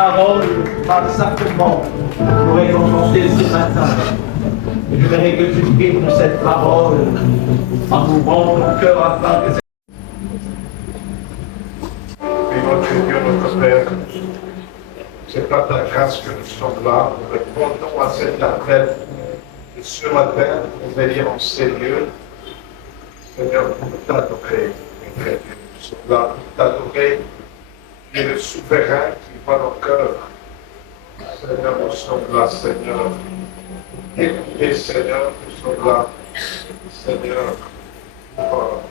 parole par sacrement pour récompenser ce matin. Je voudrais que tu primes cette parole en ouvrant ton cœur afin que Et notre Dieu, notre Père, c'est par ta grâce que nous sommes là. Nous répondons à cet appel de ce matin pour venir en sérieux. Seigneur, pour t'adorer, mon frère Dieu. Nous sommes là pour t'adorer. Tu es le souverain qui voit nos cœurs. Seigneur, nous sommes là, Seigneur. Écoutez, Seigneur, nous sommes là, Seigneur, pour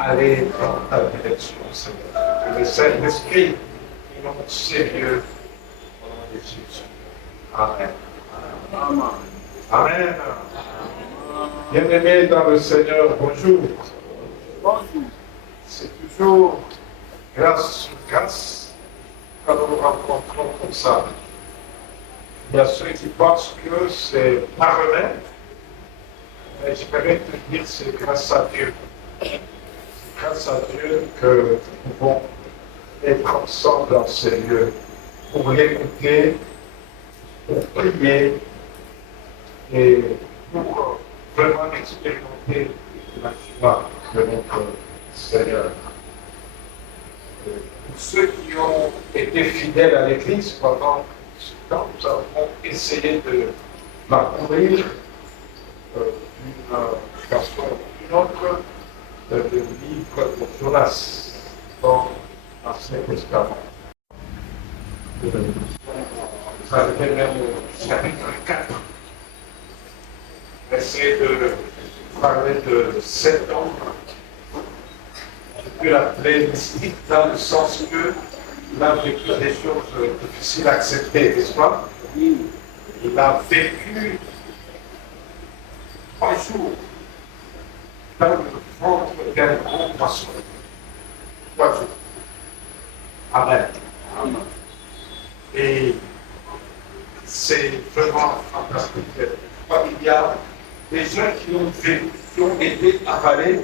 aller dans ta direction, Seigneur. Que le Saint-Esprit nous rende sérieux au nom de Jésus. Amen. Amen. Amen. Bien-aimés dans le Seigneur, bonjour. Bonjour. C'est toujours grâce sur grâce quand nous nous rencontrons comme ça. Il y a ceux qui pensent que c'est par eux-mêmes, mais j'aimerais te dire c'est grâce à Dieu. C'est grâce à Dieu que nous pouvons être ensemble dans ces lieux pour l'écouter, pour prier et pour vraiment expérimenter la joie de notre Seigneur. Pour ceux qui ont été fidèles à l'Église pendant ce temps, nous avons essayé de parcourir d'une façon ou d'une autre le livre de Jonas dans l'Ancien Testament. Nous arrivons même au chapitre 4. On essaie de parler de 7 ans. Je peux l'appeler mystique dans le sens que il a vécu des choses difficiles à accepter, n'est-ce pas? Il a vécu 3 jours dans le ventre d'un gros poisson. 3 jours. Amen. Amen. Et c'est vraiment fantastique. Il y a des gens qui ont vécu, qui ont été avalés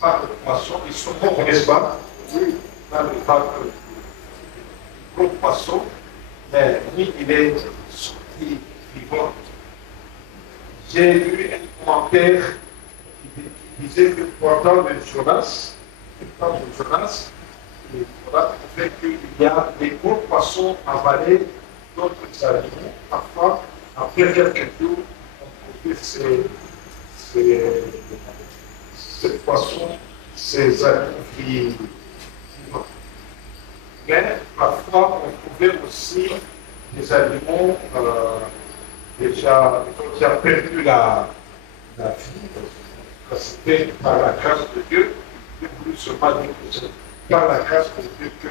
par le poisson, ils sont morts, n'est-ce pas? Oui. Dans le ventre du gros poisson, mais lui, il est sorti vivant. J'ai lu un commentaire qui disait que pendant le Jonas, on a trouvé qu'il y a des gros poissons avalés d'autres animaux. Parfois, après quelques jours, on trouvait ces poissons, ces animaux vivants. Mais parfois, on trouvait aussi des animaux déjà qui ont perdu la vie, c'était par la grâce de Dieu, de plus seulement dire que par la grâce de Dieu que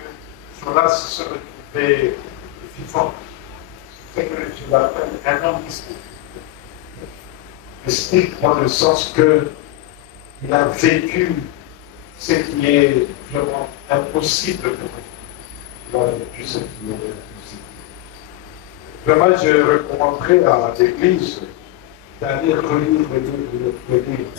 Jonas se retrouvait vivant. C'est que je l'appelle un homme mystique. Mystique dans le sens qu'il a vécu ce qui est vraiment impossible pour lui. Il a vécu ce qui est impossible. Vraiment, je recommanderais à l'Église d'aller relire le livre.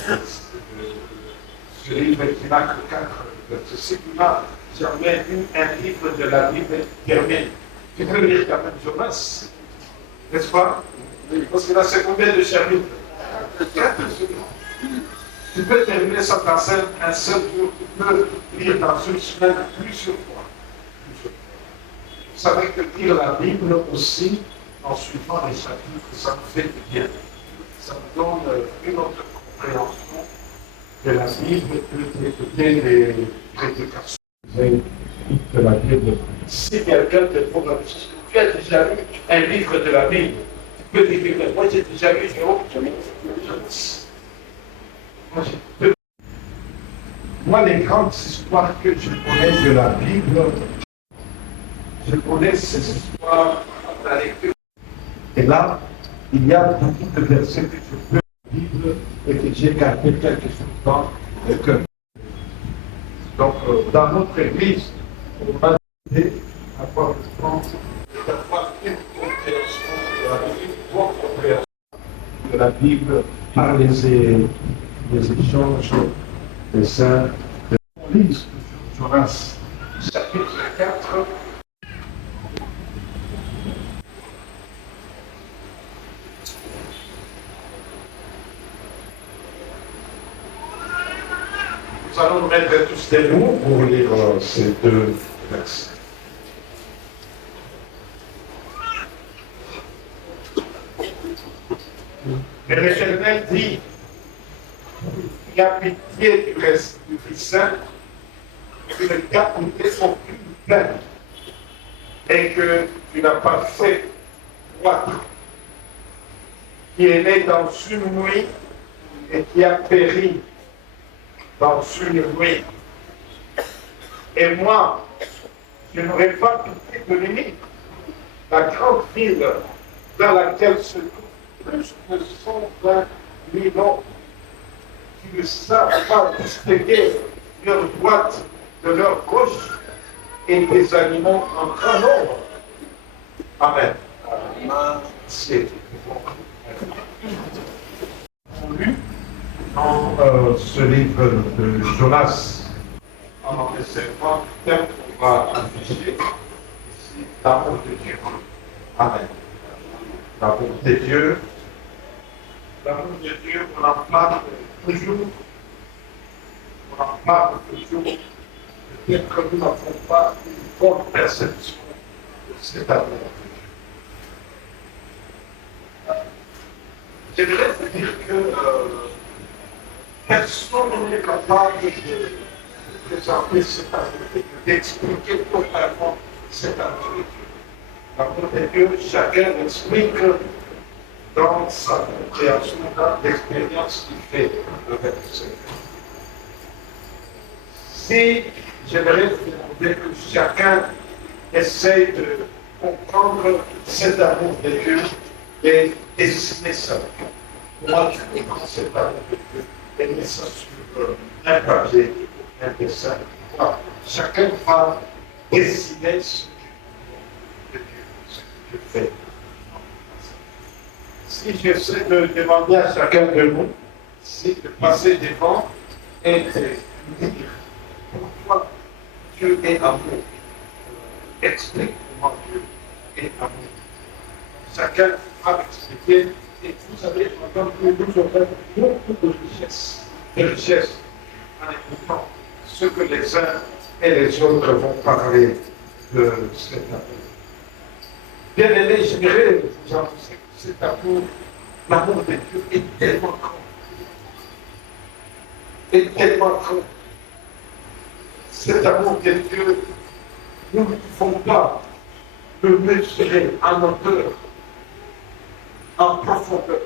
Ce livre qui n'a que 4 versets. Si tu n'as jamais lu un livre de la Bible terminé, tu peux lire quand même Jonas, n'est-ce pas? Parce que là, c'est combien de chapitres? 4 chapitres. Tu peux terminer ça dans un seul jour, tu peux lire dans une semaine plusieurs fois. Vous savez que lire la Bible aussi, en suivant les chapitres, ça nous fait du bien. Ça nous donne une autre compréhension de la Bible que d'écouter les prédications de la Bible. Si quelqu'un te pose la question, tu as déjà lu un livre de la Bible, tu peux dire, moi j'ai déjà lu Moi, les grandes histoires que je connais de la Bible, je connais ces histoires dans la lecture. Et là, il y a beaucoup de versets que je peux lire et que j'ai gardé quelque chose dans le cœur. Donc, dans notre église, on va avoir le temps d'avoir une compréhension de la Bible, une bonne compréhension de la Bible par les échanges des saints. On lit Jonas, chapitre 4. Nous allons nous mettre tous debout pour lire ces deux versets. Et l'Éternel dit, il a pitié du Fils saint, que ne t'a coûté aucune peine, et que tu n'as pas fait croître, qui est né dans une nuit et qui a péri dans une nuit. Et moi, je n'aurais pas pitié de lui, la grande ville dans laquelle se trouvent plus de 120 000 qui ne savent pas distinguer leur droite de leur gauche et des animaux en grand nombre. Amen. C'est lu dans ce livre de Jonas, en observant le terme qu'on va afficher ici, l'amour de Dieu. Amen. L'amour de Dieu. L'amour de Dieu, on en parle toujours. On en parle toujours. Peut-être que nous n'avons pas une bonne perception de cet amour de Dieu. J'aimerais vous dire que personne n'est capable de présenter cet amour de Dieu, d'expliquer totalement cet amour de Dieu. L'amour de Dieu, chacun l'explique dans sa compréhension, dans l'expérience qu'il fait avec le Seigneur. Si j'aimerais vous demander que chacun essaye de comprendre cet amour de Dieu et dessiner ça. Comment tu comprends cet amour de Dieu et mettre ça sur un papier, un dessin. Voilà. Chacun va dessiner ce que Dieu, ce que Dieu fait. Si j'essaie de demander à chacun de nous, c'est de passer devant et de dire pourquoi Dieu est amour. Explique comment Dieu est amour. Chacun va expliquer et vous allez entendre que nous aurons beaucoup de richesses en écoutant ce que les uns et les autres vont parler de cet amour. Bien aimé, j'aimerais vous annoncer que cet amour, l'amour de Dieu est tellement grand. Est tellement grand. Cet amour de Dieu, nous ne pouvons pas le mesurer en hauteur, en profondeur.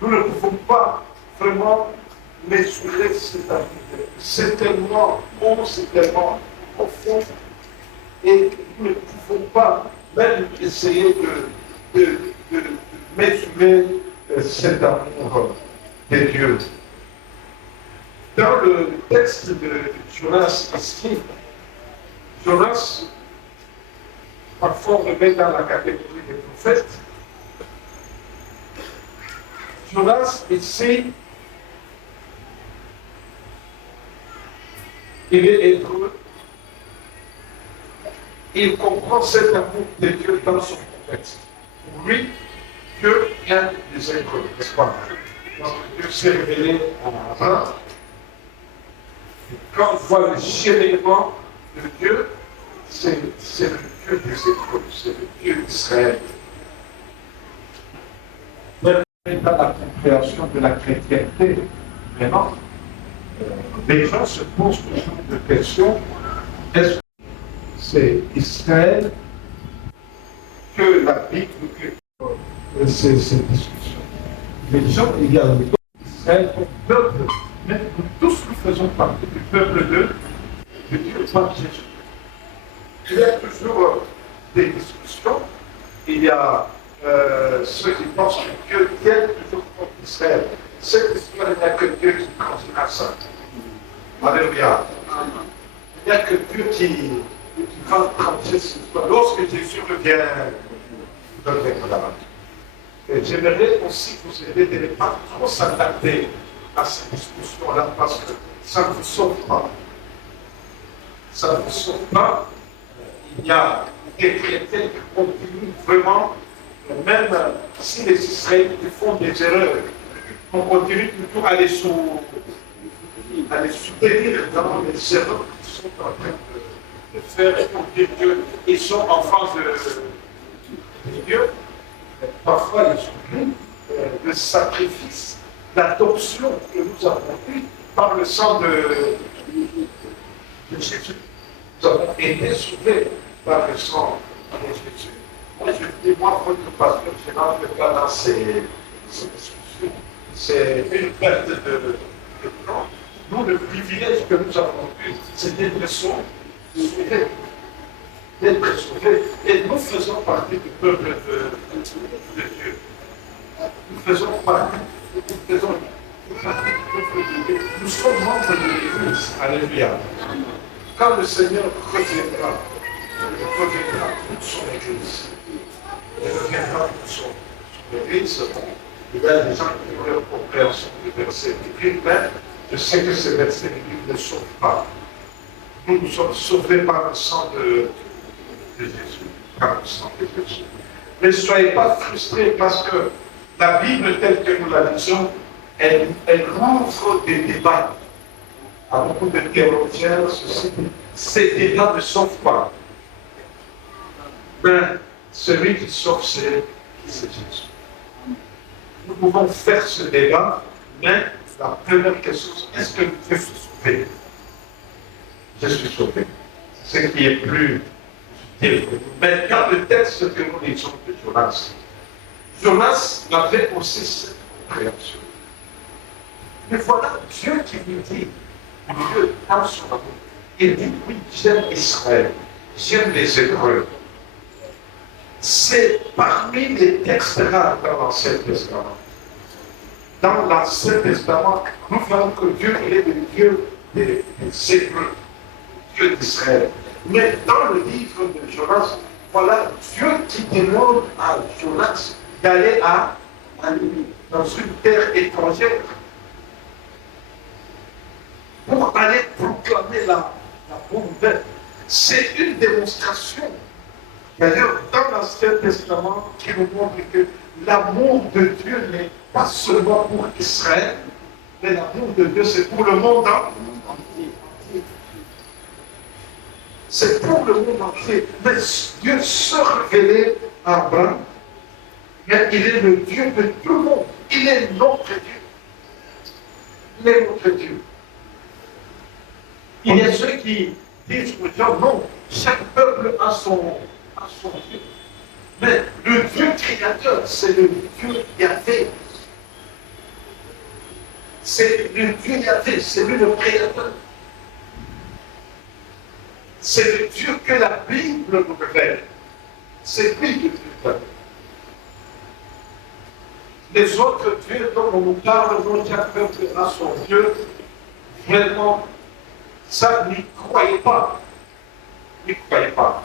Nous ne pouvons pas vraiment mesurer cet amour de Dieu. C'est tellement bon, c'est tellement profond, et nous ne pouvons pas même essayer de mesurer cet amour de Dieu. Dans le texte de Jonas ici, Jonas, parfois on le met dans la catégorie des prophètes. Jonas ici, il est hébreu. Il comprend cet amour de Dieu dans son contexte. Pour lui, Dieu vient des hébreux, n'est-ce pas? Donc Dieu s'est révélé à Abraham. Quand on voit le cheminement de Dieu, c'est le Dieu des Hébreux, c'est le Dieu d'Israël. Même dans la compréhension de la chrétienté, vraiment, les gens se posent toujours de questions. Est-ce que c'est Israël que la Bible, que c'est cette discussion? Les gens, il y a Israël comme peuple. Mais nous tous nous faisons partie du peuple de Dieu par Jésus. Il y a toujours des discussions. Il y a ceux qui pensent que Dieu vient toujours contre Israël. Cette histoire, il n'y a que Dieu qui transmet ça. Alléluia. Il n'y a que Dieu qui va trancher cette histoire. Lorsque Jésus revient, j'aimerais aussi vous aider de ne pas trop s'attarder à cette discussion-là, parce que ça ne vous sauve pas. Ça ne vous sauve pas. Il y a des chrétiens qui continuent vraiment, même si les Israélites font des erreurs, on continue toujours à aller à les soutenir dans les erreurs qu'ils sont en train de faire pour dire qu'ils sont enfants de Dieu. Parfois, ils oublient le sacrifice, l'adoption que nous avons eue par le sang de Jésus. Nous avons été sauvés par le sang de Jésus. Moi, je dis, moi, votre pasteur, je n'entre pas dans ces discussions. C'est une perte de temps. Nous, le privilège que nous avons eu, c'est d'être sauvés. D'être sauvés. Et nous faisons partie du peuple de Dieu. Nous faisons partie du peuple de Dieu. Nous sommes membres de l'Église. Alléluia. Quand le Seigneur reviendra, il reviendra pour son Église. Il reviendra pour son Église. Il y a des gens qui ont leur compréhension du verset biblique, mais je sais que ce verset biblique ne sauve pas. Nous sommes sauvés par le sang de Jésus. Par le sang de Jésus. Mais ne soyez pas frustrés parce que la Bible telle que nous la lisons, elle ouvre des débats. À beaucoup de théologiens, ces débats ne sauvent pas. Mais celui qui sauve, c'est Jésus. Nous pouvons faire ce débat, mais la première question, c'est est-ce que je suis sauvé? Je suis sauvé. Ce qui est plus utile. Mais dans le texte que nous lisons de Jonas avait aussi cette compréhension. Mais voilà Dieu qui lui dit, Dieu dans son amour, il dit oui, j'aime Israël, j'aime les Hébreux. C'est parmi les textes rares dans l'Ancien Testament. Dans l'Ancien Testament, nous voyons que Dieu est le Dieu des Hébreux, Dieu d'Israël. Mais dans le livre de Jonas, voilà Dieu qui demande à Jonas d'aller dans une terre étrangère pour aller proclamer la bonne nouvelle. C'est une démonstration. D'ailleurs, dans l'Ancien Testament, qui nous montre que l'amour de Dieu n'est pas seulement pour Israël, mais l'amour de Dieu, c'est pour le monde entier. C'est pour le monde entier. Mais Dieu se révélait à Abraham. Mais il est le Dieu de tout le monde. Il est notre Dieu. Il est notre Dieu. Il y a ceux qui disent aux gens, non, chaque peuple a son Dieu. Mais le Dieu créateur, c'est le Dieu Yahvé. C'est le Dieu Yahvé, c'est lui le créateur. C'est le Dieu que la Bible nous révèle. C'est lui le Dieu Yahvé. Les autres dieux dont on nous parle, dont chaque peuple a son Dieu, vraiment, ça, n'y croyez pas. N'y croyez pas.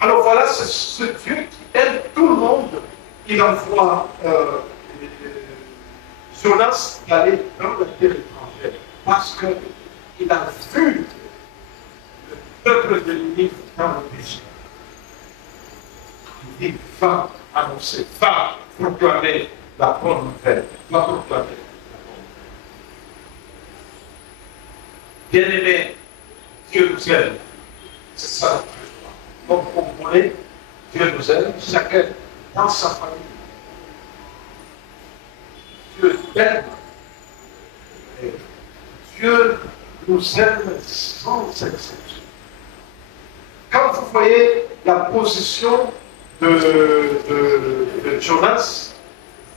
Alors voilà, c'est ce Dieu qui aime tout le monde. Il envoie Jonas d'aller dans la terre étrangère parce qu'il a vu le peuple de l'Église dans le péché. Il dit, va annoncer, va proclamer la bonne nouvelle, va proclamer la bonne nouvelle. Bien-aimé, Dieu nous aime. C'est ça. Comme vous voulez, Dieu nous aime, chacun dans sa famille. Dieu aime. Et Dieu nous aime sans exception. Quand vous voyez la position de Jonas,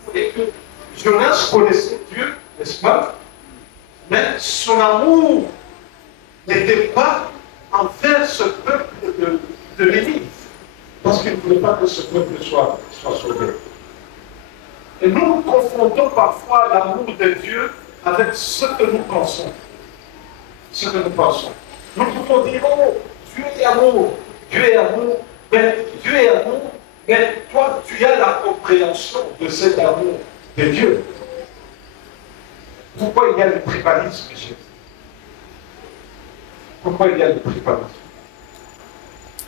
vous voyez que Jonas connaissait Dieu, n'est-ce pas? Mais son amour n'était pas envers ce peuple de l'Église, parce qu'il ne voulait pas que ce peuple soit sauvé. Et nous confrontons parfois l'amour de Dieu avec ce que nous pensons. Ce que nous pensons. Nous pouvons dire, oh, Dieu est amour, Dieu est amour, mais Dieu est amour, mais toi, tu as la compréhension de cet amour de Dieu. Pourquoi il y a le tribalisme, Jésus? Pourquoi il y a le tribalisme?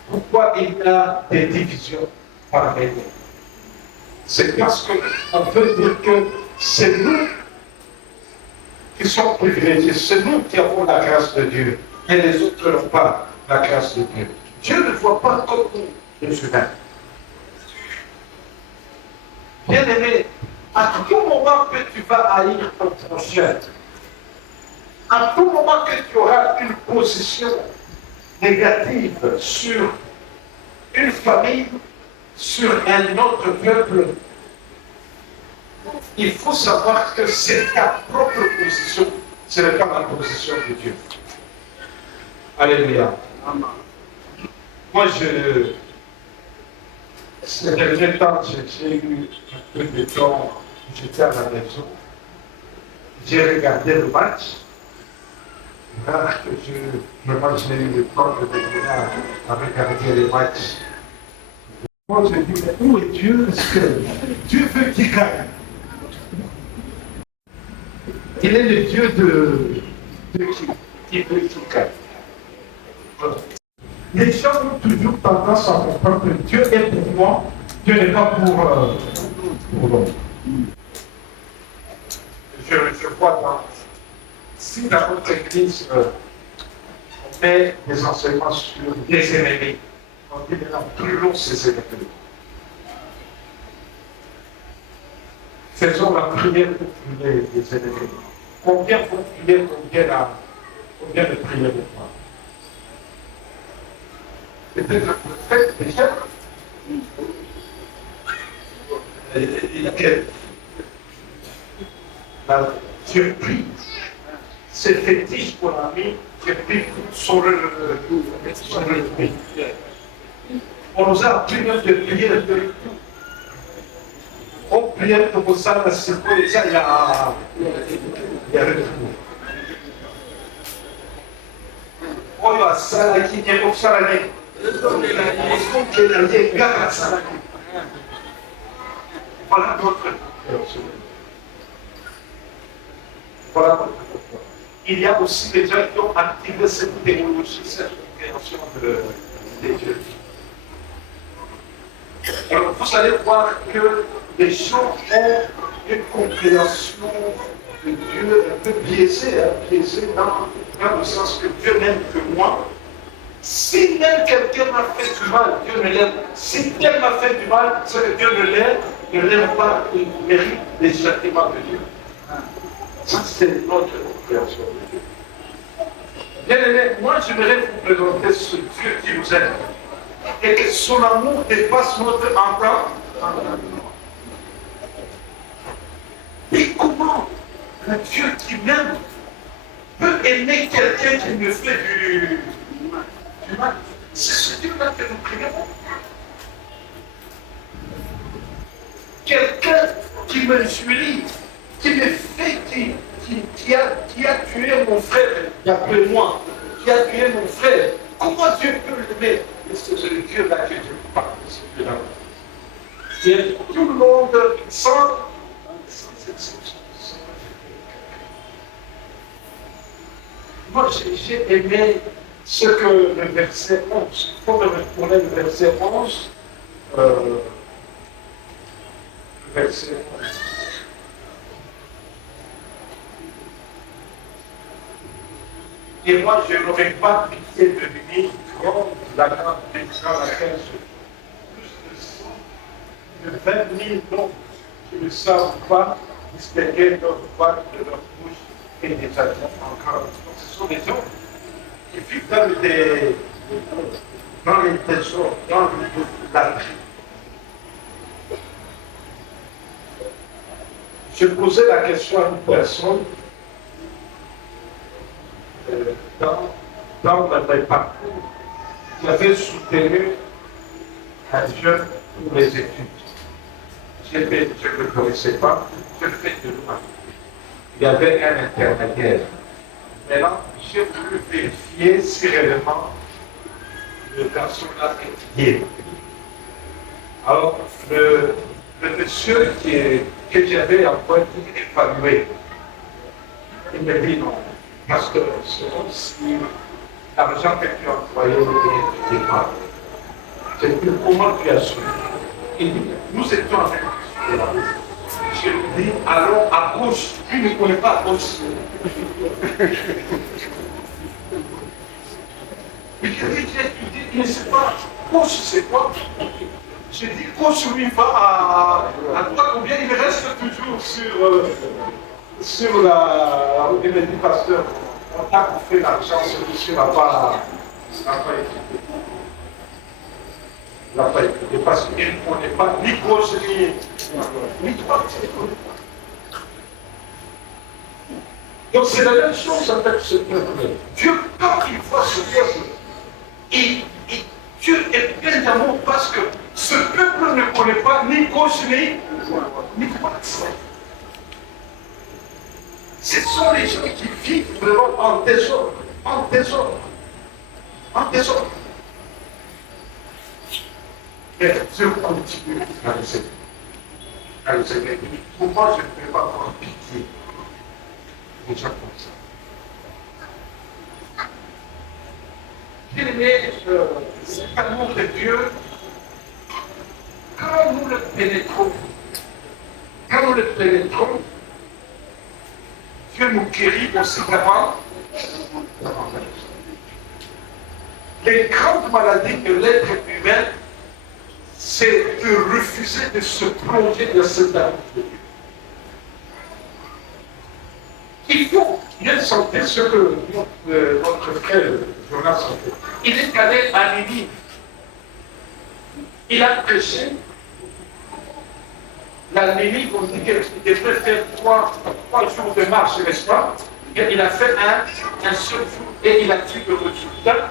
Pourquoi il y a des divisions parmi nous? C'est parce qu'on veut dire que c'est nous qui sont privilégiés. C'est nous qui avons la grâce de Dieu. Et les autres n'ont pas la grâce de Dieu. Dieu ne voit pas comme nous, les humains. Bien-aimé, à tout moment que tu vas haïr ton prochain, à tout moment que tu auras une position négative sur une famille, sur un autre peuple, il faut savoir que c'est ta propre position, ce n'est pas la position de Dieu. Alléluia. Moi, ces derniers temps, j'ai eu un peu de temps, j'étais à la maison, j'ai regardé le match. Là, moi, j'ai eu le temps de venir à regarder les matchs. Moi, je dis, mais où est Dieu? Est-ce que Dieu veut qu'il gagne? Il est le Dieu de qui veut qu'il gagne. Les gens ont toujours tendance à comprendre que Dieu est pour moi, Dieu n'est pas pour l'autre. Je vois si dans notre église, on met des enseignements sur les ennemis, on dit maintenant, brûlons ces ennemis. Faisons la prière pour brûler les ennemis. Combien pour prier, combien de prières de moi? Peut-être le prophète déjà. La surprise, c'est fétiche pour l'ami, j'ai pris sur le prix. On nous a appris de prier de tout. On prie pour ça, c'est pour ça, il y a le tout. On y a ça qui est pour ça l'année. Voilà notre voilà notre. Il y a aussi des gens qui ont activé cette théologie, cette compréhension des dieux. Alors vous allez voir que les gens ont une compréhension de Dieu un peu biaisée, dans le sens que Dieu n'aime que moi. Si même quelqu'un m'a fait du mal, Dieu ne l'aime. Si quelqu'un m'a fait du mal, c'est que Dieu ne l'aime pas, il mérite les châtiments de Dieu. Ça, c'est notre compréhension de Dieu. Bien aimé, moi, j'aimerais vous présenter ce Dieu qui nous aime. Et que son amour dépasse notre entendement. Et comment un Dieu qui m'aime peut aimer quelqu'un qui me fait du mal? C'est ce Dieu-là que nous prions. Quelqu'un qui me julie, qui me fait, qui a tué mon frère, d'après moi, qui a tué mon frère. Comment Dieu peut l'aimer? C'est le Dieu-là que Dieu parle, ce Dieu-là. Et tout le monde sans exception. Moi, j'ai aimé ce que le verset 11, il faut me retourner le verset 11, le verset 11. Et moi, je n'aurais pas pitié de venir prendre la grande pétition à laquelle je plus de 20 000 noms qui ne savent pas distinguer leur voix de leur bouche et des avions encore. Ce sont des gens qui vivent dans les trésors, dans la vie. Je posais la question à une personne dans mes parcours qui avait soutenu un jeune pour les études. Je ne le connaissais pas, je fais de loin. Il y avait un intermédiaire. Maintenant, j'ai voulu vérifier si réellement le garçon-là est lié. Alors, le monsieur que j'avais envoyé pour évaluer, il me dit non. Parce que c'est comme si l'argent que tu as envoyé n'était pas. C'est que comment tu as su? Il dit, nous étions avec je lui dit, allons à gauche. Lui ne connaît pas à gauche. Il dit, il ne sait pas, gauche c'est quoi? J'ai dit, gauche, lui, il va à droite, ou bien il reste toujours sur la route de du pasteur. On a fait l'argent, ce monsieur n'a pas écouté. Il n'a pas écouté parce qu'il ne connaît pas ni gauche ni droite. Donc c'est la même chose avec ce peuple. Dieu, quand il voit ce peuple, Dieu est plein d'amour parce que ce peuple ne connaît pas ni gauche ni droite. Ce sont les gens qui vivent vraiment en désordre. Et Dieu continue à les aider. Pour moi, je ne peux pas avoir pitié des gens comme ça. Bien-aimé, cet amour de Dieu, quand nous le pénétrons, Dieu nous guérit aussi vraiment. Les grandes maladies de l'être humain, c'est de refuser de se plonger dans cet amour de Dieu. Il faut bien sentir ce que notre frère Jonas a fait. Il est allé à Ninive. Il a prêché. La Ninive, on dit qu'il devrait faire trois jours de marche, n'est-ce pas? Il a fait un seul jour et il a vu le résultat.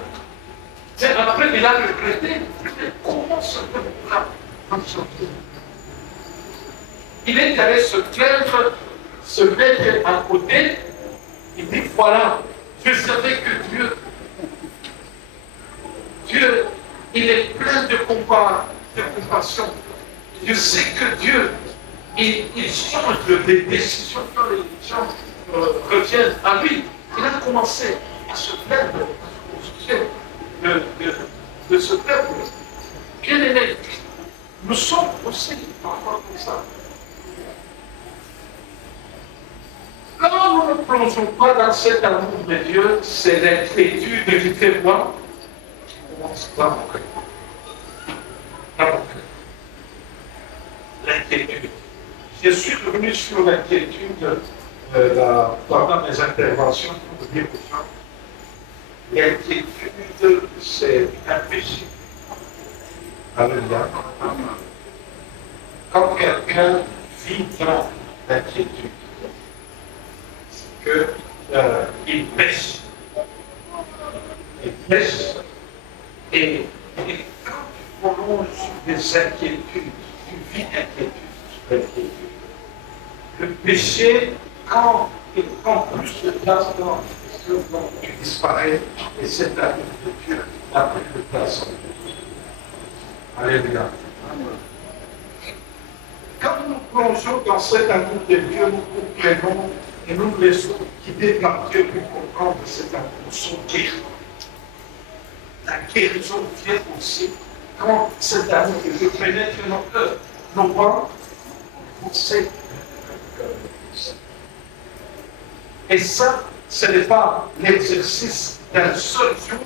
Mais après, il a regretté. Comment se peut-on en sortir? Il est allé se plaindre, se mettre à côté. Il dit, voilà, je savais que Dieu, il est plein de compassion. Je sais que Dieu, il change des décisions quand les gens reviennent à lui. Il a commencé à se plaindre au sujet de ce peuple. Bien aimé, nous sommes aussi parfois comme ça. Quand nous ne plongeons pas dans cet amour de Dieu, c'est l'inquiétude qui fait moi. Dans mon cœur. L'inquiétude. Je suis revenu sur l'inquiétude pendant mes interventions pour dire aux gens. L'inquiétude, c'est un péché. Alléluia. Quand quelqu'un vit dans l'inquiétude, qu'il pêche. Il pêche. Et quand tu prolonges des inquiétudes, tu vis inquiétude. Le péché, quand il prend plus de place dans tu disparais et cet amour de Dieu n'a plus de place. Alléluia. Quand nous plongeons dans cet amour de Dieu, nous comprenons et nous nous laissons guider par Dieu pour comprendre cet amour. Nous sommes guéris. La guérison vient aussi quand cet amour de Dieu pénètre nos cœurs, nos pensées, nos pensées. Et ça, ce n'est pas l'exercice d'un seul jour,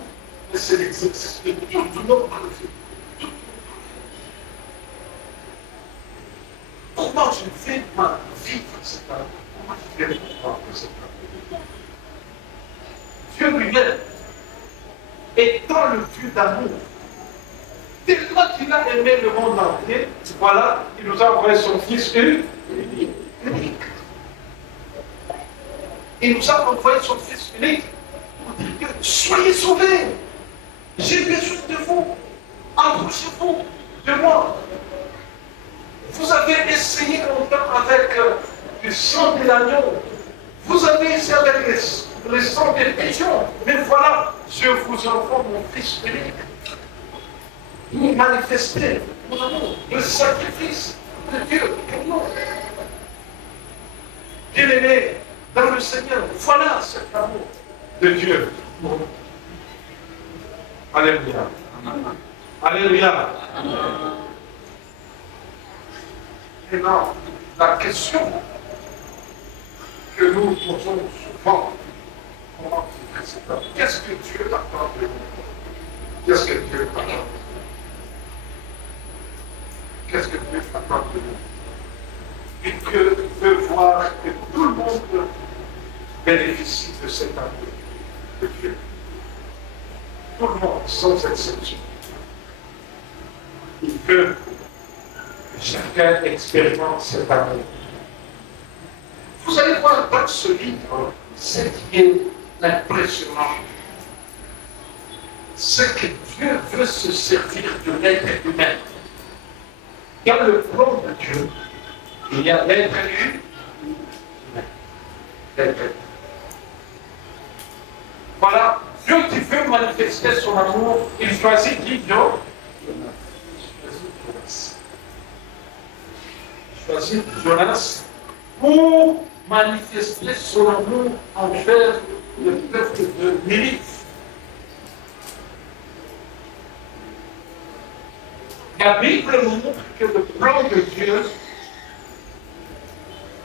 mais c'est l'exercice de toute notre vie. Comment je vais vivre cet amour? Comment je vais vivre cet amour? Dieu lui-même étant le Dieu d'amour, tellement qu'il a aimé le monde entier, voilà, il nous a envoyé son Fils unique. Il nous a envoyé son Fils unique pour dire que soyez sauvés. J'ai besoin de vous. Approchez-vous de moi. Vous avez essayé longtemps avec le sang de l'agneau. Vous avez essayé avec le sang des pigeons. Mais voilà, je vous envoie mon Fils unique. Pour manifester mon amour, le sacrifice de Dieu pour nous. Bien-aimés dans le Seigneur, voilà cet amour de Dieu pour nous. Alléluia. Alléluia. Maintenant, la question que nous posons souvent. Comment vivre cet amour? Qu'est-ce que Dieu attend de nous? Qu'est-ce que Dieu attend de nous? Qu'est-ce que Dieu attend de nous? Et Dieu veut voir que tout le monde bénéficie de cet amour de Dieu. Tout le monde, sans exception. Il veut que chacun expérimente cet amour. Vous allez voir dans ce livre, ce qui est impressionnant, c'est que Dieu veut se servir de l'être humain. Dans le plan de Dieu, il y a l'être humain. L'être humain. Voilà, Dieu qui veut manifester son amour, il choisit qui, Dieu? Il choisit Jonas pour manifester son amour envers le peuple de Ninive. La Bible nous montre que le plan de Dieu,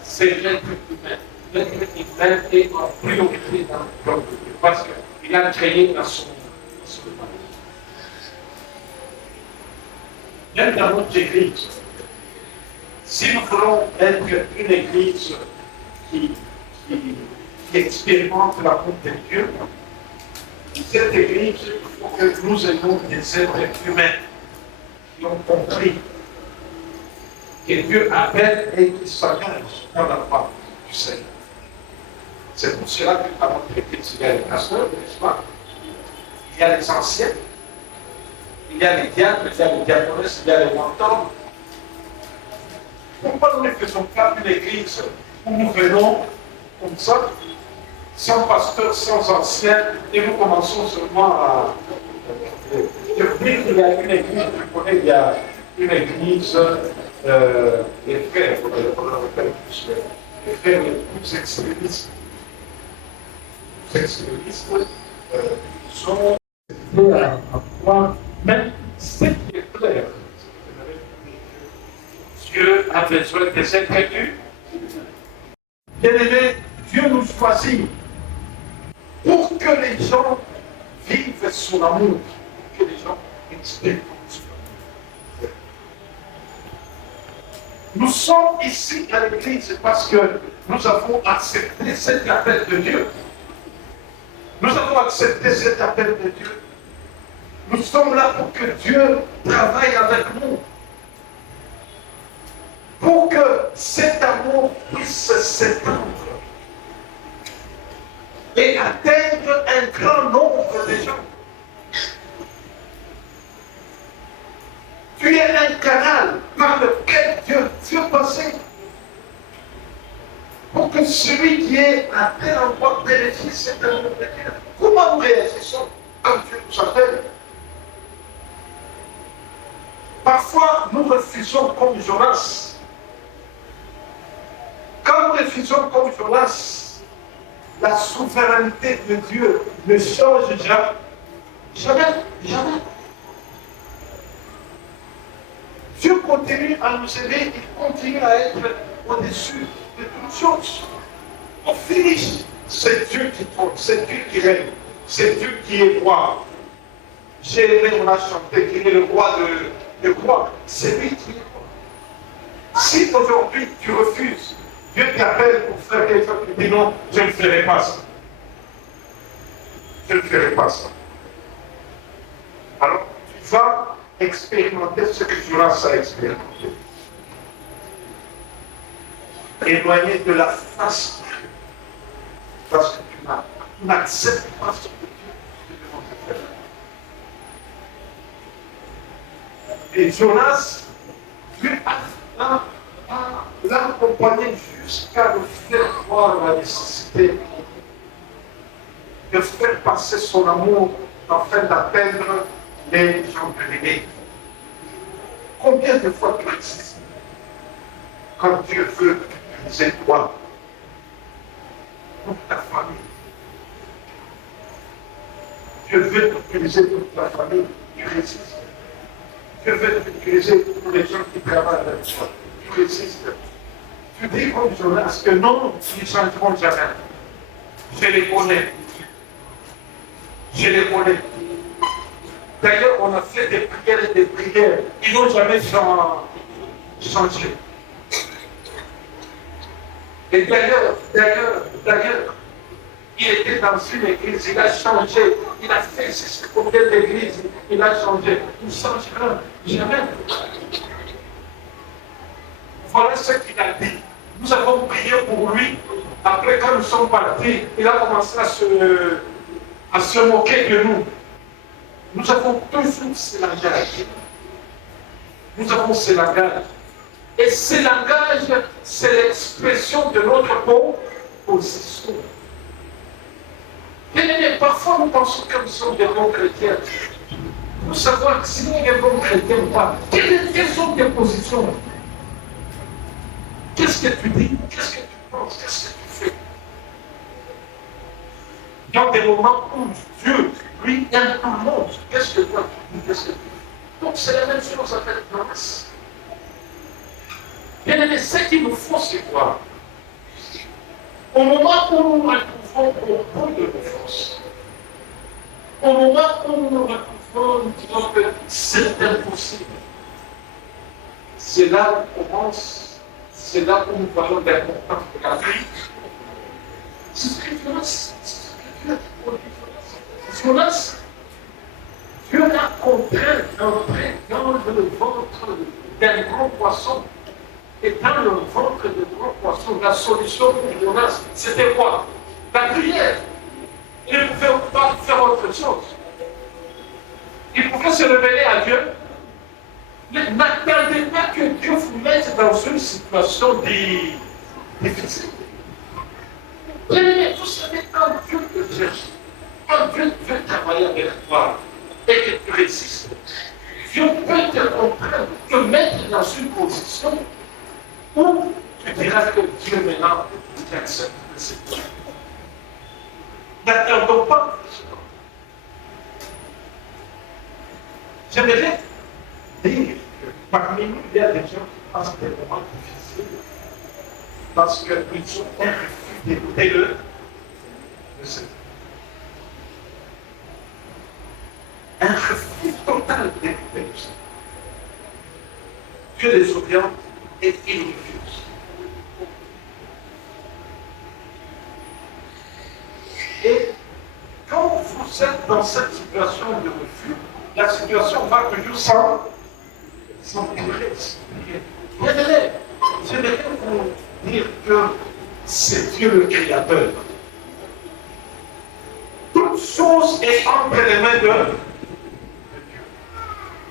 c'est l'être humain. L'être humain est en priorité dans le plan de Dieu, parce qu'il a créé dans son plan. Même dans notre Église, si nous voulons être une Église qui expérimente l'amour de Dieu, cette Église, il faut que nous ayons des êtres humains qui ont compris que Dieu appelle et qui s'engagent dans la part du Seigneur. C'est pour cela que dans notre Église, il y a les pasteurs, n'est-ce pas? Il y a les anciens, il y a les diacres, il y a les diaconesses, il y a les mentors. Pourquoi nous ne faisons pas une église où nous venons comme ça, sans pasteur, sans ancien, et nous commençons seulement à devenir? Il y a une église, je connais, il y a une église, les frères, on le rappelle plus, les frères les plus extrémistes. Les extrémistes sont à voir même ce qui est clair. Dieu a besoin de cette étude. Bien-aimé, Dieu nous choisit pour que les gens vivent son amour, que les gens expérimentent son amour. Nous sommes ici à l'église parce que nous avons accepté cet appel de Dieu. Nous avons accepté cet appel de Dieu. Nous sommes là pour que Dieu travaille avec nous. Pour que cet amour puisse s'étendre et atteindre un grand nombre de gens. Tu es un canal par lequel Dieu veut passer pour que celui qui est à tel endroit bénéficie cet amour de Dieu. Comment nous réagissons quand Dieu nous appelle? Parfois, nous refusons comme Jonas. Quand nous refusons comme Jonas, la souveraineté de Dieu ne change jamais. Jamais, jamais. Dieu continue à nous aider, il continue à être au-dessus de toutes choses. On finit, c'est Dieu qui trône, c'est Dieu qui règne, c'est Dieu qui est roi. J'ai aimé, on a chanté qu'il est le roi de quoi? C'est lui qui est roi. Si aujourd'hui tu refuses, Dieu t'appelle pour faire quelque chose, tu dis non, je ne ferai pas ça. Je ne ferai pas ça. Alors, tu vas expérimenter ce que Jonas a expérimenté. Éloigné de la face de Dieu. Parce que tu n'acceptes pas ce que Dieu te demande de faire. Et Jonas, Dieu a l'accompagner jusqu'à le faire voir la nécessité de faire passer son amour afin d'atteindre les gens de l'aimer. Combien de fois tu existes quand Dieu veut utiliser toi pour ta famille? Dieu veut t'utiliser pour ta famille, tu résistes. Dieu veut t'utiliser pour les gens qui travaillent avec toi, tu résistes. Tu dis comme Jonas que non, ils ne changeront jamais. Je les connais. Je les connais. D'ailleurs, on a fait des prières et des prières. Ils n'ont jamais changé. Et d'ailleurs, il était dans une église, il a changé, il a fait ce côté d'église, il a changé. Il ne changera jamais. Voilà ce qu'il a dit. Nous avons prié pour lui. Après, quand nous sommes partis, il a commencé à se moquer de nous. Nous avons toujours ce langage. Nous avons ce langage. Et ce langage, c'est l'expression de notre position. Et parfois, nous pensons que nous sommes des bons chrétiens. Pour savoir si nous sommes des bons chrétiens ou pas. Quelles sont tes positions? Qu'est-ce que tu dis? Qu'est-ce que tu penses? Qu'est-ce que tu fais? Dans des moments où Dieu, lui, aime tout le monde, qu'est-ce que toi tu dis? Qu'est-ce que tu fais? Donc c'est la même chose avec grâce. Bien aimé, ce qu'il nous faut, c'est quoi? Au moment où nous retrouvons au bout de nos forces, au moment où nous retrouvons, nous disons que c'est impossible, c'est là où commence, c'est là où nous voyons l'importance de la vie. C'est ce que Dieu a dit. Jonas, Dieu l'a contraint d'entrer dans le ventre d'un gros poisson. Et dans le ventre de gros poisson, la solution pour Jonas, c'était quoi? La prière. Il ne pouvait pas faire autre chose. Il pouvait se révéler à Dieu. Mais n'attendez pas que Dieu vous mette dans une situation difficile. Vous savez, quand Dieu te cherche, quand Dieu veut travailler avec toi et que tu résistes, Dieu peut te comprendre, te mettre dans une position où tu diras que Dieu maintenant t'accepte de cette vie. N'attendons pas. J'aimerais dire que parmi nous, il y a des gens qui passent des moments difficiles parce qu'ils ont un refus d'écouter le Seigneur. Un refus total d'écouter le Seigneur. Dieu les oriente et il refuse. Et quand vous êtes dans cette situation de refus, la situation va toujours s'empirer. J'aimerais vous dire que c'est Dieu le Créateur. Toute chose est entre les mains de Dieu.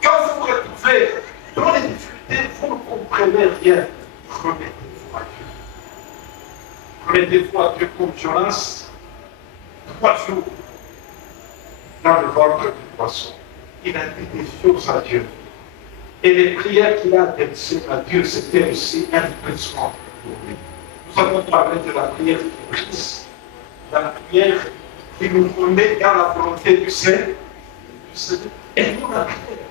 Quand vous vous retrouvez dans les difficultés, vous ne comprenez rien. Remettez-vous à Dieu. Remettez-vous à Dieu comme Jonas. 3 jours dans le ventre du poisson. Il a dit des choses à Dieu. Et les prières qu'il a adressées à Dieu, c'était aussi impressionnant pour lui. Nous avons parlé de la prière qui brise, la prière qui nous remet dans la volonté du Seigneur. Et nous, la prière.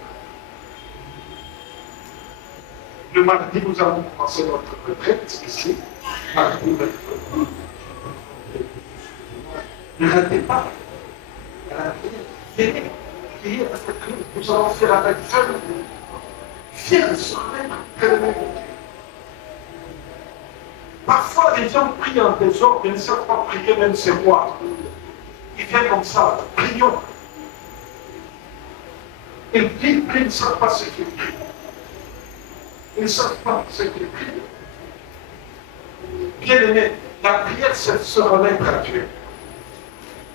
Le mardi, nous avons commencé notre retraite ici. Mardi, mercredi. Ne ratez pas la prière. Priez avec nous. Nous allons faire avec Dieu. Fier de soi-même. Parfois, les gens prient en désordre, ils ne savent pas prier, même c'est moi. Ils viennent comme ça. Prions. Ils prient, ils ne savent pas ce qu'ils prient. Ils ne savent pas ce qu'ils prient. Bien aimé, la prière, c'est se remettre à Dieu.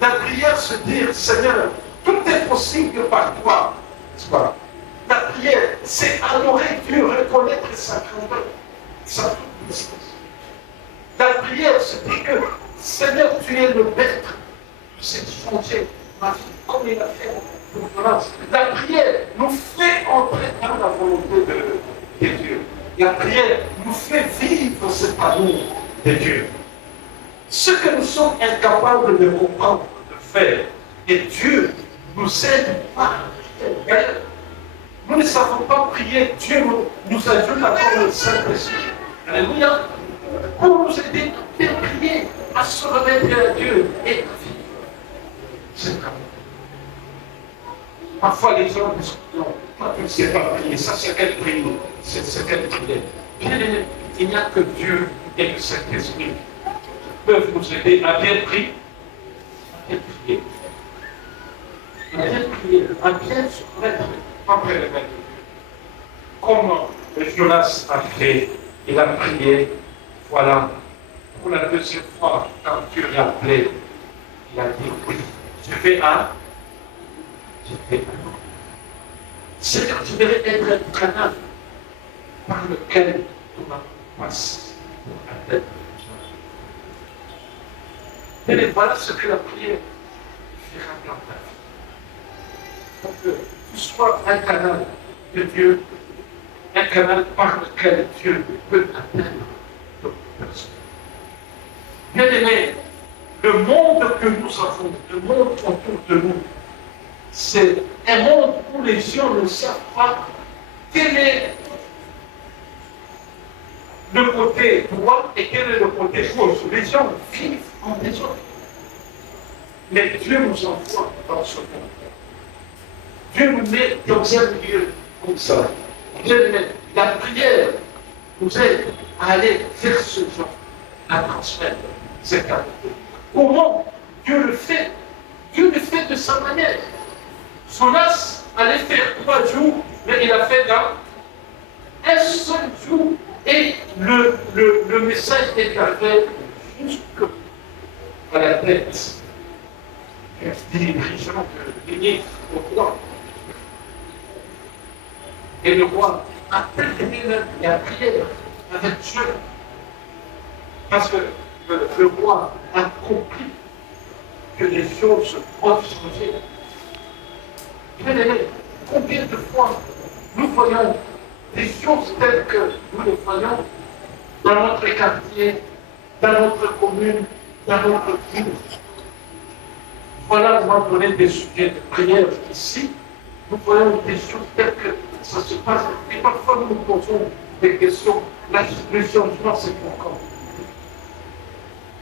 La prière, se dire, Seigneur, tout est possible par toi. N'est-ce pas? La prière, c'est adorer Dieu, reconnaître sa grandeur, sa toute-puissance. La prière, c'est dire que, Seigneur, tu es le maître de cette frontière, ma vie, comme il a fait pour Jonas. La prière nous fait entrer dans la volonté de Dieu. La prière nous fait vivre cet amour de Dieu. Ce que nous sommes incapables de comprendre, de faire, et Dieu nous aide par la prière. Nous ne savons pas prier, Dieu nous ajoute encore le Saint-Esprit. Alléluia. pour nous aider à bien prier, à se remettre à Dieu et à vivre cet amour. Parfois, les gens disent non, toi, tu ne sais pas prier, ça c'est quelle prière, c'est quelle prière. Bien aimé, il n'y a que Dieu et le Saint-Esprit qui peuvent nous aider à bien prier, à bien prier, à bien prier, à bien se mettre après le maître. Comme Jonas a fait, il a prié, voilà, pour la deuxième fois, quand Dieu l'a appelé, il a dit oui, je fais un. Seigneur, tu devrais être un canal par lequel tu passes pour atteindre. Et voilà ce que la prière fera dans ta vie. Pour que tu sois un canal de Dieu, un canal par lequel Dieu peut atteindre toute personne. Bien aimé, le monde que nous avons, le monde autour de nous, c'est un monde où les gens ne savent pas quel est le côté droit et quel est le côté gauche. Les gens vivent en désordre. Mais Dieu nous envoie dans ce monde. Dieu nous met dans un milieu comme ça. Dieu met la prière nous aide à aller vers ce genre, à transmettre cette amour. Comment Dieu le fait? Dieu le fait de sa manière. Jonas allait faire 3 jours, mais il a fait dans un seul jour et le message est arrivé jusqu'à la tête des dirigeants de l'Église au plan. Et le roi a terminé la prière avec Dieu. Parce que le roi a compris que les choses doivent changer. Bien aimé, combien de fois nous voyons des choses telles que nous les voyons dans notre quartier, dans notre commune, dans notre ville. Voilà, on va donner des sujets de prière ici. Nous voyons des choses telles que ça se passe. Et parfois nous nous posons des questions. Le changement, c'est pour quand?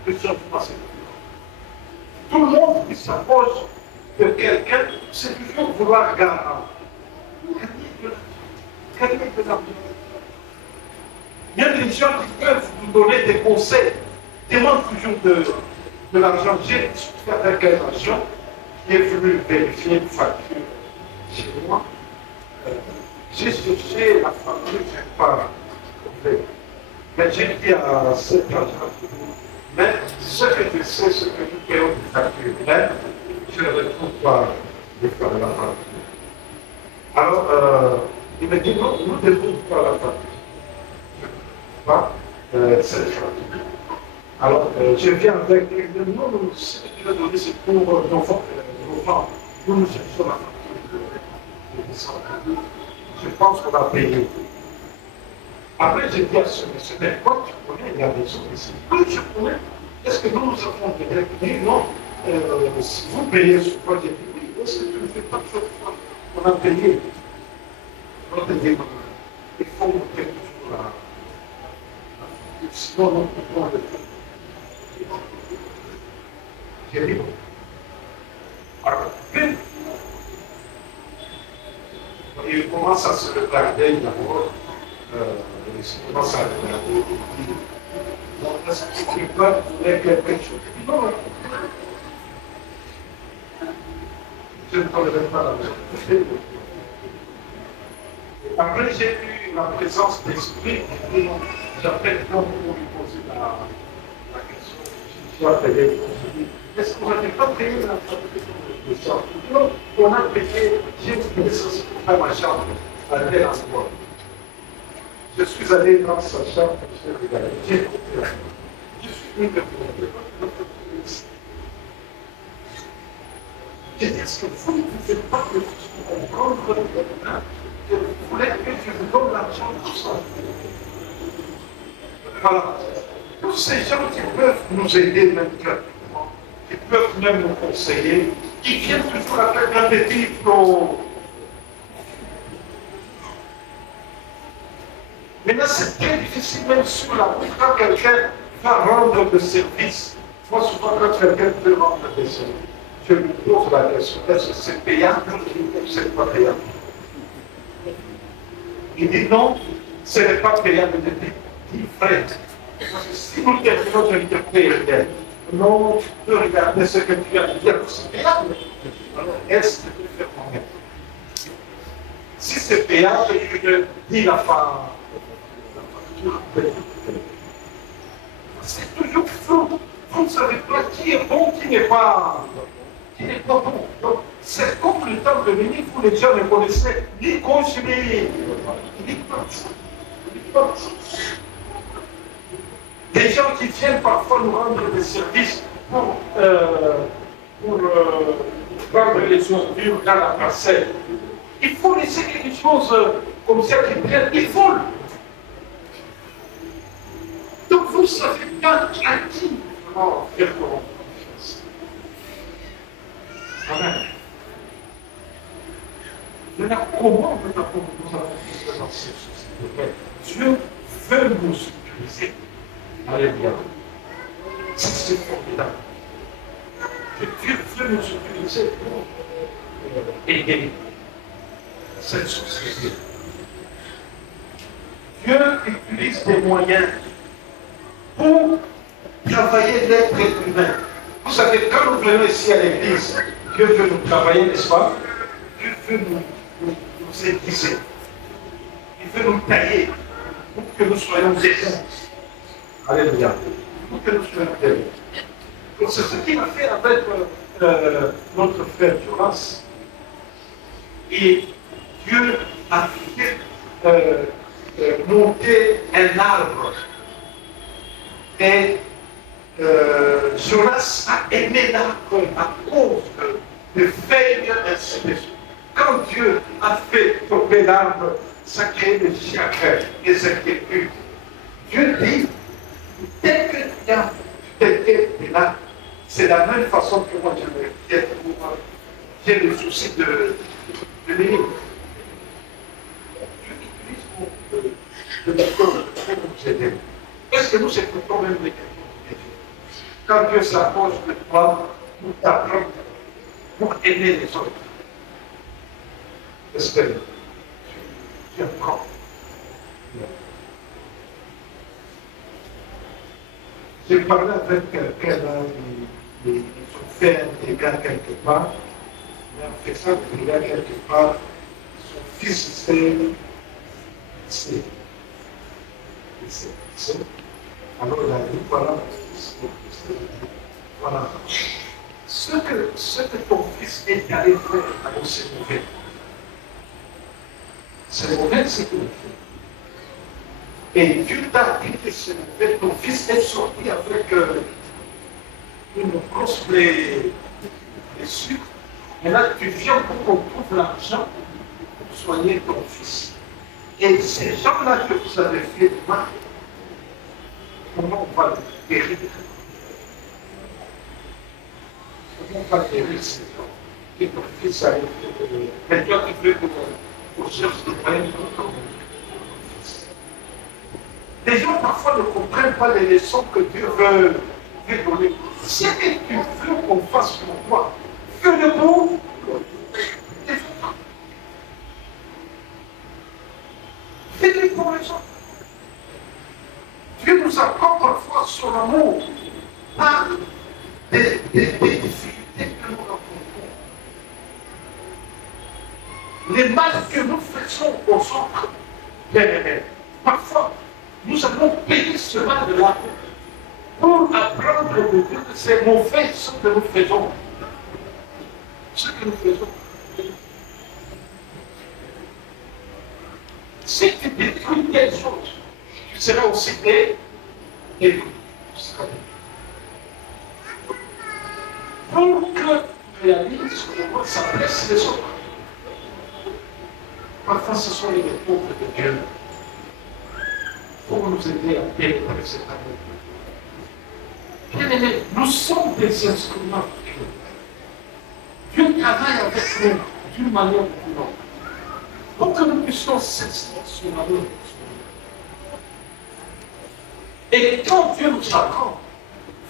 Le changement, c'est pour quand? Tout le monde qui s'approche de quelqu'un, c'est toujours vouloir gagner de l'argent. Il y a des gens qui peuvent vous donner des conseils, demandent toujours de l'argent. J'ai discuté avec un agent qui est venu vérifier une facture chez moi. J'ai cherché la facture, je n'ai pas trouvé. Mais j'ai dit à cet agent, mais ce que je sais, ce que nous payons des factures, mais je ne retrouve pas les faire de la facture. Alors, il me dit non, nous ne devons pas la facture. Pas cette facture. Alors, je viens avec lui, non, non, ce que tu vas donner, c'est pour nos enfants. Nous, nous cherchons la facture. Je pense qu'on a payé. Après, j'ai dit à ce monsieur, mais quand tu connais, il y a des choses ici. Quand je connais, est-ce que nous avons payé? Il dit non, vous payez sur quoi? J'ai dit oui, est-ce que tu ne fais pas de chose? On a payé. On a payé. Il faut monter toujours là. Sinon, on peut pas le faire. J'ai dit, alors, il commence à se regarder d'abord, il commence à regarder, est-ce que tu peux voulait quelque chose? Non, non. Je ne parlerai pas la vérité. Après, j'ai eu la présence d'esprit, et j'appelle pour lui poser la question. Je dois payer. Est-ce qu'on n'avait pas payé la facture de chambre? Non, on a payé, j'ai payé ça pour faire ma chambre à tel endroit. Je suis allé dans sa chambre, je suis regardé, j'ai compris. Je suis venu de j'ai dit, est-ce que vous ne pouvez pas comprendre que vous voulez que je vous donne l'argent pour ça? Voilà. Tous ces gens qui peuvent nous aider même gratuitement, qui peuvent même nous conseiller, qui viennent toujours avec un petit flow. Maintenant, c'est très difficile, même sur la route, quand quelqu'un va rendre le service. Moi, souvent, quand quelqu'un peut rendre des services, je lui pose la question, est-ce que c'est payant ou c'est pas payant? Il dit non, ce n'est pas payant de dit frère. Parce que si nous terminons de l'interpréter, non, tu peux regarder ce que tu as dit, c'est payant. Alors, est-ce que tu peux faire combien? Si c'est payant, je te dis la facture. C'est toujours flou. Vous ne savez pas qui est bon, qui n'est pas bon. Donc, c'est comme le temps de venir, vous les gens ne connaissez ni gauche ni droite. Des gens qui viennent parfois nous rendre des services pour prendre les ordures dans la parcelle. Il faut laisser quelque chose comme ça qui prenne, il faut. Donc vous savez pas à qui vraiment faire confiance. Amen. Maintenant, comment nous avons fait dans ces sociétés? Dieu veut nous utiliser. Alléluia. C'est formidable. Dieu veut nous utiliser pour aider cette société. Dieu utilise des moyens pour travailler l'être humain. Vous savez, quand nous venons ici à l'église, Dieu veut nous travailler, n'est-ce pas? Dieu veut nous aiguiser. Il veut nous tailler pour que nous soyons aidés. Alléluia. Pour que nous soyons aidés. Donc c'est ce qu'il a fait avec notre frère Jonas. Et Dieu a fait monter un arbre. Et Jonas a aimé l'arbre à cause de feuilles ainsi de suite. Quand Dieu a fait tomber l'arbre, ça crée des chagrins, des inquiétudes. Dieu dit, dès que tu es là, c'est la même façon que moi j'ai le souci de l'ennemi. Dieu utilise de méthodes pour nous aider. Est-ce que nous écoutons même les questions? Quand Dieu s'approche de toi pour t'apprendre, pour aider les autres, est-ce que tu apprends? J'ai parlé avec quelqu'un, ils ont fait un dégât quelque part, mais en faisant un dégât quelque part, son fils s'est alors il a dit, voilà, voilà. Ce que ton fils est allé faire, alors c'est mauvais. C'est mauvais ce qu'il fait. Et Dieu t'a dit que c'est mauvais. Ton fils est sorti avec une grosse blessure. Et là, tu viens pour qu'on trouve l'argent pour soigner ton fils. Et ces gens-là que vous avez fait de mal, comment on va les guérir? Comment on va guérir ces gens? Et ton fils a été. Mais toi, tu veux pour chercher des moyens pour ton fils. Les gens parfois ne comprennent pas les leçons que Dieu veut donner. Ce que tu veux qu'on fasse pour toi, fais-le pour les autres. Fais-le pour les autres. Dieu nous apprend parfois son amour par des difficultés que nous rencontrons. Les mal que nous faisons aux autres, parfois, nous allons payer cela de là pour apprendre de Dieu que c'est mauvais ce que nous faisons. Ce que nous faisons. Si tu détruis quelque chose, tu seras aussi détruit. Pour que tu réalises comment ça blesse les autres. Parfois, ce sont les pauvres de Dieu pour nous aider à pénétrer cet amour. Bien-aimés, nous sommes des instruments de Dieu. Dieu travaille avec nous d'une manière ou d'une autre. Pour que nous puissions s'installer sur l'amour. Et quand Dieu nous apprend,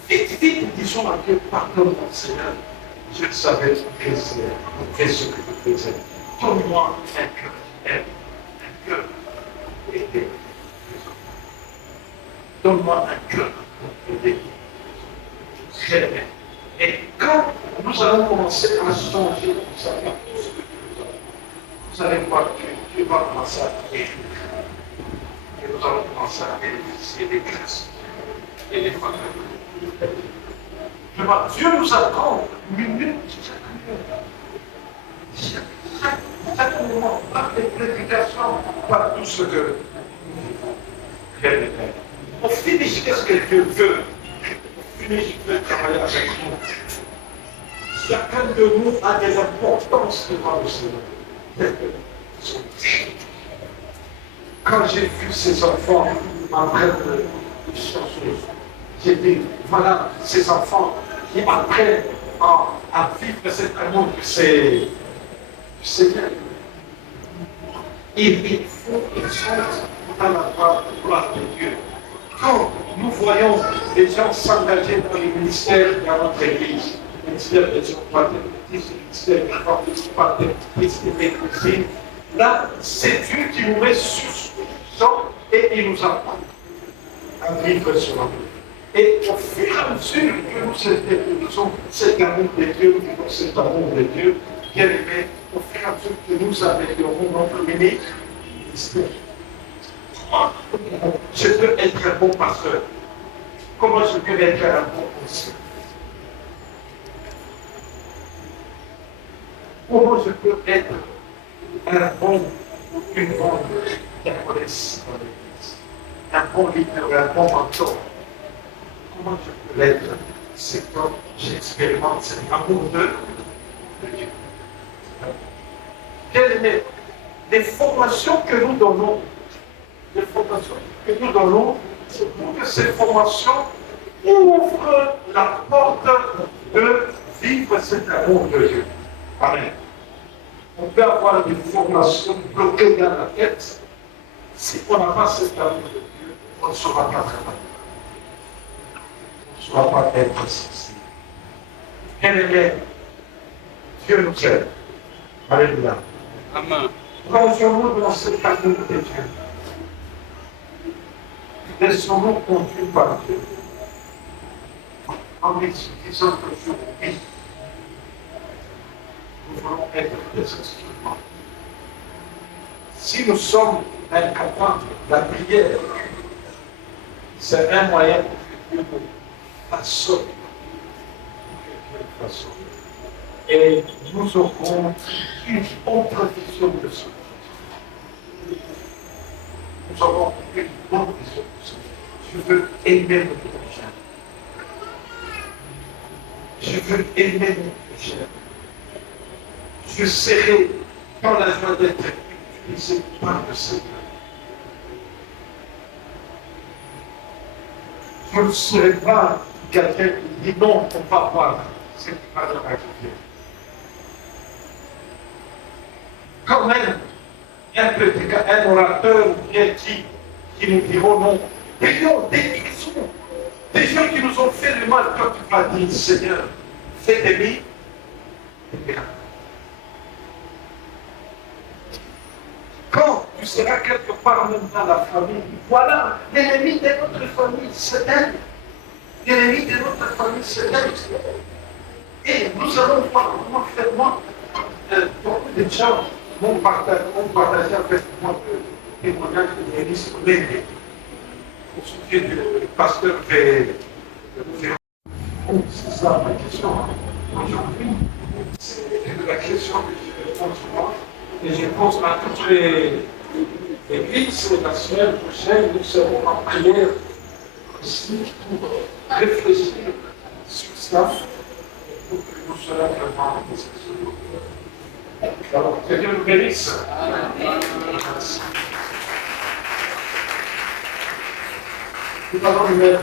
vite, vite, disons à Dieu, pardonne mon Seigneur, je ne savais que c'est ce que je faisais. Donne-moi un cœur qui aime, un cœur qui est. Donne-moi un cœur qui est. Et quand nous allons commencer à changer comme ça, vous allez voir que Dieu va commencer à créer. Et nous allons commencer à bénéficier des grâces et des faveurs. Dieu nous attend minute chaque moment, par les prédications, par tout ce que on finit ce que Dieu veut. On finit ce que travailler avec nous. Chacun de nous a des importances devant le Seigneur. Quand j'ai vu ces enfants en train de chercher, j'ai dit, voilà, ces enfants qui apprennent à vivre cet amour du Seigneur. Il faut qu'ils sont dans la gloire de Dieu. Quand nous voyons des gens s'engager dans les ministères dans notre Église, le ministère des enfants, le ministère des enfants, le ministère des cousines, là, c'est Dieu qui nous met sur ce et il nous apprend à vivre sur l'amour. Et au fur et à mesure que nous éprouvons cet amour de Dieu, nous vivons cet amour de Dieu, bien aimé, au fur et à mesure que nous améliorons notre ministère. Je peux être un bon pasteur. Comment je peux être un bon conseiller? Comment je peux être une bonne diaconesse dans l'Église, un bon leader, un bon mentor? Comment je peux l'être? C'est quand j'expérimente cet amour de Dieu. Quelles sont les formations que nous donnons? Les formations que nous donnons, c'est pour que ces formations ouvrent la porte de vivre cet amour de Dieu. Amen. On peut avoir des formations bloquées dans la tête. Si on n'a pas cet amour de Dieu, on ne saura pas travailler. On ne saura pas être sensible. Bien-aimé, Dieu nous aide. Alléluia. Amen. Plongeons-nous dans cet amour de Dieu. Laissons-nous conduire par Dieu. En utilisant toujours oui. Nous voulons être des instruments. Si nous sommes incapables de la prière, c'est un moyen pour que Dieu nous façonne. Et nous aurons une autre vision de ce monde. Nous aurons une bonne vision de ce monde. Je veux aimer mon prochain. Je veux aimer mon prochain. Je serai dans la joie d'être utilisé par le Seigneur. Je ne serai pas quelqu'un qui dit non, on va voir ce qui va leur arriver. Quand même, un orateur bien qui nous diront non. Des gens qui nous ont fait le mal quand tu vas dire Seigneur, fais des vies. Quand tu seras quelque part même dans la famille, voilà, l'ennemi de notre famille, c'est elle. L'ennemi de notre famille, c'est elle. Et nous allons voir comment faire moi. Beaucoup de gens vont partager avec moi le témoignage de l'église collègue. Au sujet du pasteur c'est ça ma question. Aujourd'hui, c'est la question que je pose souvent. Et je pense à toutes les églises, la semaine prochaine, nous serons en prière aussi pour réfléchir sur ça, pour que nous soyons vraiment des experts. Alors, que Dieu nous bénisse. Merci. Nous allons nous mettre